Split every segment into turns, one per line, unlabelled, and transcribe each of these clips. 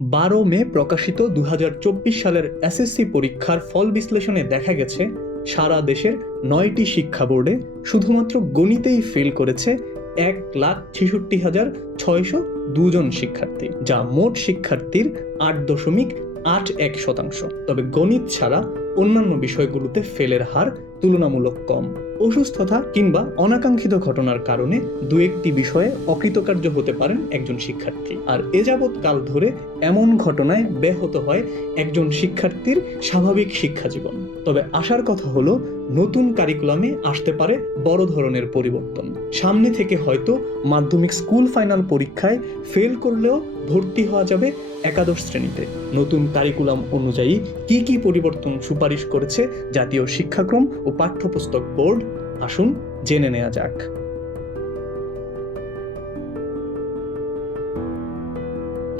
বারো মে প্রকাশিত দুই হাজার চব্বিশ সালের এসএসসি পরীক্ষার ফল বিশ্লেষণে দেখা গেছে, সারা দেশের নয়টি শিক্ষা বোর্ডে শুধুমাত্র গণিতেই ফেল করেছে এক লাখ ছেষট্টি হাজার ছয়শো দুজন শিক্ষার্থী, যা মোট শিক্ষার্থীর আট দশমিক আট এক শতাংশ। তবে গণিত ছাড়া অন্যান্য বিষয়গুলোতে ফেলের হার তুলনামূলক কম। অসুস্থতা কিংবা অনাকাঙ্ক্ষিত ঘটনার কারণে দু একটি বিষয়ে অকৃতকার্য হতে পারেন একজন শিক্ষার্থী। আর এ যাবৎ কাল ধরে এমন ঘটনায় ব্যাহত হয় একজন শিক্ষার্থীর স্বাভাবিক শিক্ষা জীবন। তবে আসার কথা হলো, নতুন কারিকুলামে আসতে পারে বড় ধরনের পরিবর্তন। সামনে থেকে হয়তো মাধ্যমিক স্কুল ফাইনাল পরীক্ষায় ফেল করলেও ভর্তি হওয়া যাবে একাদশ শ্রেণীতে। নতুন কারিকুলাম অনুযায়ী কি কি পরিবর্তন সুপারিশ করেছে জাতীয় শিক্ষাক্রম ও পাঠ্যপুস্তক বোর্ড আসুন জেনে নেওয়া যাক।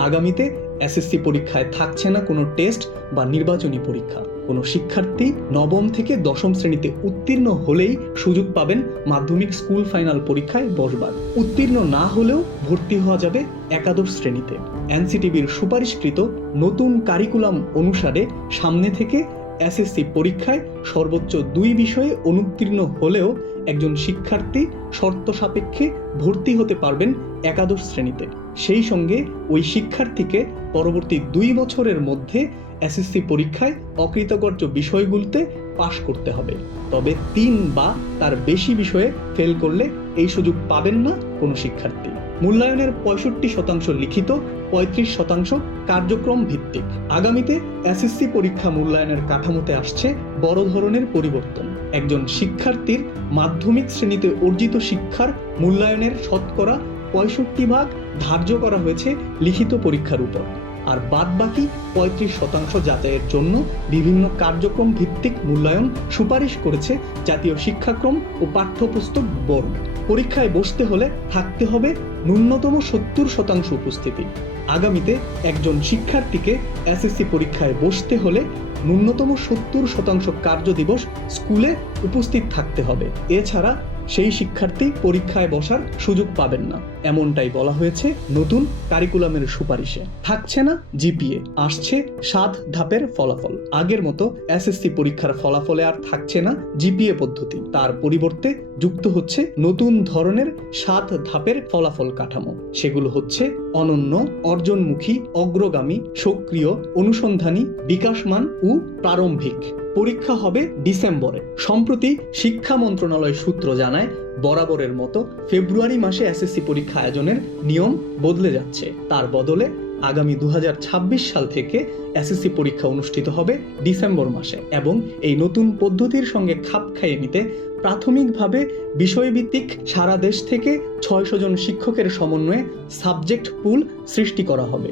আগামীতে এসএসসি পরীক্ষায় থাকছে না কোনো টেস্ট বা নির্বাচনী পরীক্ষা। কোনো শিক্ষার্থী নবম থেকে দশম শ্রেণীতে উত্তীর্ণ হলেই সুযোগ পাবেন মাধ্যমিক স্কুল ফাইনাল পরীক্ষায় বসবার। উত্তীর্ণ না হলেও ভর্তি হওয়া যাবে একাদশ শ্রেণীতে। এনসিটিভির সুপারিশকৃত নতুন কারিকুলাম অনুসারে সামনে থেকে এসএসসি পরীক্ষায় সর্বোচ্চ দুই বিষয়ে অনুত্তীর্ণ হলেও একজন শিক্ষার্থী শর্ত সাপেক্ষে ভর্তি হতে পারবেন একাদশ শ্রেণীতে। সেই সঙ্গে ওই শিক্ষার্থীকে পরবর্তী দুই বছরের মধ্যে এসএসসি পরীক্ষায় অকৃতকার্য বিষয়গুলোতে পাশ করতে হবে। তবে তিন বা তার বেশি বিষয়ে ফেল করলে এই সুযোগ পাবেন না কোনো শিক্ষার্থী। মূল্যায়নের পঁয়ষট্টি শতাংশ লিখিত পঁয়ত্রিশ শতাংশ কার্যক্রম ভিত্তিক। আগামীতে এসএসসি পরীক্ষা মূল্যায়নের কাঠামোতে আসছে বড় ধরনের পরিবর্তন। একজন শিক্ষার্থীর মাধ্যমিক শ্রেণীতে অর্জিত শিক্ষার মূল্যায়নের শতকরা পঁয়ষট্টি ভাগ ধার্য করা হয়েছে লিখিত পরীক্ষার উপর। আর বাদ বাকি পঁয়ত্রিশ শতাংশ যাচাইয়ের জন্য বিভিন্ন কার্যক্রম ভিত্তিক মূল্যায়ন সুপারিশ করেছে জাতীয় শিক্ষাক্রম ও পাঠ্যপুস্তক বোর্ড। পরীক্ষায় বসতে হলে থাকতে হবে ন্যূনতম সত্তর শতাংশ উপস্থিতি। আগামীতে একজন শিক্ষার্থীকে এসএসসি পরীক্ষায় বসতে হলে ন্যূনতম সত্তর শতাংশ কার্য দিবস স্কুলে উপস্থিত থাকতে হবে। এছাড়া সেই শিক্ষার্থী পরীক্ষায় বসার সুযোগ পাবেন না। এমনটাই বলা হয়েছে নতুন কারিকুলামের সুপারিশে। থাকছে না জিপিএ, আসছে সাত ধাপের ফলাফল। আগের মতো এসএসসি পরীক্ষার ফলাফলে আর থাকছে না জিপিএ পদ্ধতি। তার পরিবর্তে যুক্ত হচ্ছে নতুন ধরনের সাত ধাপের ফলাফল কাঠামো। সেগুলো হচ্ছে অনন্য, অর্জনমুখী, অগ্রগামী, সক্রিয়, অনুসন্ধানী, বিকাশমান ও প্রারম্ভিক। পরীক্ষা হবে ডিসেম্বরে। সম্প্রতি শিক্ষা মন্ত্রণালয় সূত্র জানায়, বরাবরের মতো ফেব্রুয়ারি মাসে এসএসসি পরীক্ষা আয়োজনের নিয়ম বদলে যাচ্ছে। তার বদলে আগামী দু হাজার ছাব্বিশ সাল থেকে এসএসসি পরীক্ষা অনুষ্ঠিত হবে ডিসেম্বর মাসে এবং এই নতুন পদ্ধতির সঙ্গে খাপ খাইয়ে নিতে প্রাথমিকভাবে বিষয়ভিত্তিক সারা দেশ থেকে ছয়শো জন শিক্ষকের সমন্বয়ে সাবজেক্ট পুল সৃষ্টি করা হবে।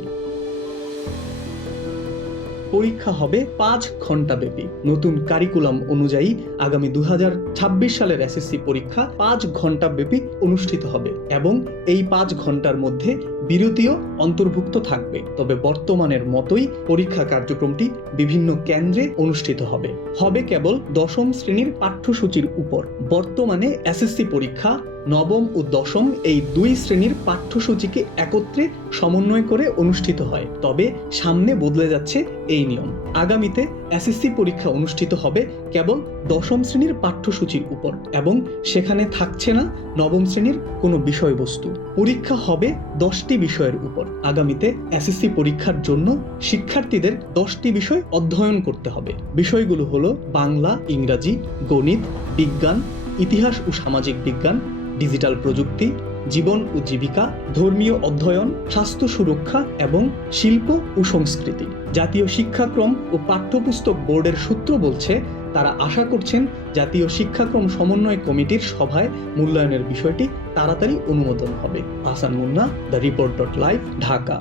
পরীক্ষা হবে পাঁচ ঘণ্টা ব্যাপী। নতুন কারিকুলাম অনুযায়ী আগামী দুহাজার ছাব্বিশ সালের এসএসসি পরীক্ষা পাঁচ ঘণ্টা ব্যাপী অনুষ্ঠিত হবে এবং এই পাঁচ ঘণ্টার মধ্যে বিরতিও অন্তর্ভুক্ত থাকবে। তবে বর্তমানের মতোই পরীক্ষা কার্যক্রমটি বিভিন্ন কেন্দ্রে অনুষ্ঠিত হবে। হবে কেবল দশম শ্রেণির পাঠ্যসূচির উপর। বর্তমানে এসএসসি পরীক্ষা নবম ও দশম এই দুই শ্রেণির পাঠ্যসূচিকে একত্রে সমন্বয় করে অনুষ্ঠিত হয়। তবে সামনে বদলে যাচ্ছে এই নিয়ম। আগামীতে এসএসসি পরীক্ষা অনুষ্ঠিত হবে কেবল দশম শ্রেণির পাঠ্যসূচির উপর এবং সেখানে থাকছে না নবম শ্রেণির কোনো বিষয়বস্তু। পরীক্ষা হবে দশটি বিষয়ের উপর। আগামীতে এসএসসি পরীক্ষার জন্য শিক্ষার্থীদের দশটি বিষয় অধ্যয়ন করতে হবে। বিষয়গুলো হলো বাংলা, ইংরাজি, গণিত, বিজ্ঞান, ইতিহাস ও সামাজিক বিজ্ঞান ডিজিটাল প্রযুক্তি, জীবন ও জীবিকা, ধর্মীয় অধ্যয়ন, স্বাস্থ্য সুরক্ষা এবং শিল্প ও সংস্কৃতি। জাতীয় শিক্ষাক্রম ও পাঠ্যপুস্তক বোর্ডের সূত্র বলছে, তারা আশা করছেন জাতীয় শিক্ষাক্রম সমন্বয় কমিটির সভায় মূল্যায়নের বিষয়টি তাড়াতাড়ি অনুমোদন হবে। Asan Munna, the report dot live, Dhaka.